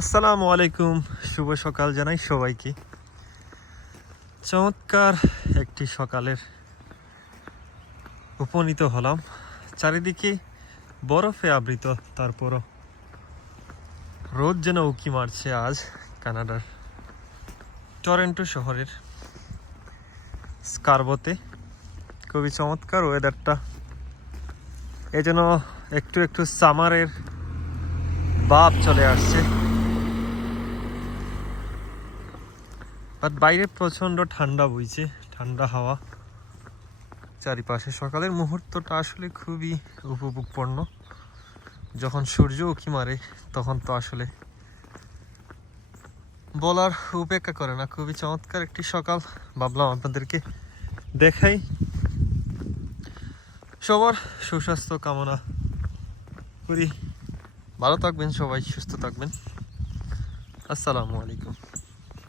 আসসালামু আলাইকুম, শুভ সকাল জানাই সবাইকে। চমৎকার একটি সকালের উপনীত হলাম। চারিদিকে বরফে আবৃত, তারপরও রোদ যেন উকি মারছে। আজ কানাডার টরন্টো শহরের স্কারবোতে খুবই চমৎকার ওয়েদারটা। এই যেন একটু একটু সামারের ভাব চলে আসছে। বাট বাইরে প্রচণ্ড ঠান্ডা বইছে, ঠান্ডা হাওয়া চারিপাশে। সকালের মুহূর্তটা আসলে খুবই উপভোগপূর্ণ। যখন সূর্য উঁকি মারে তখন তো আসলে বলার উপেক্ষা করে না। খুবই চমৎকার একটি সকাল, ভাবলাম আপনাদেরকে দেখাই। সবার সুস্বাস্থ্য কামনা করি। ভালো থাকবেন সবাই, সুস্থ থাকবেন। আসসালামু আলাইকুম।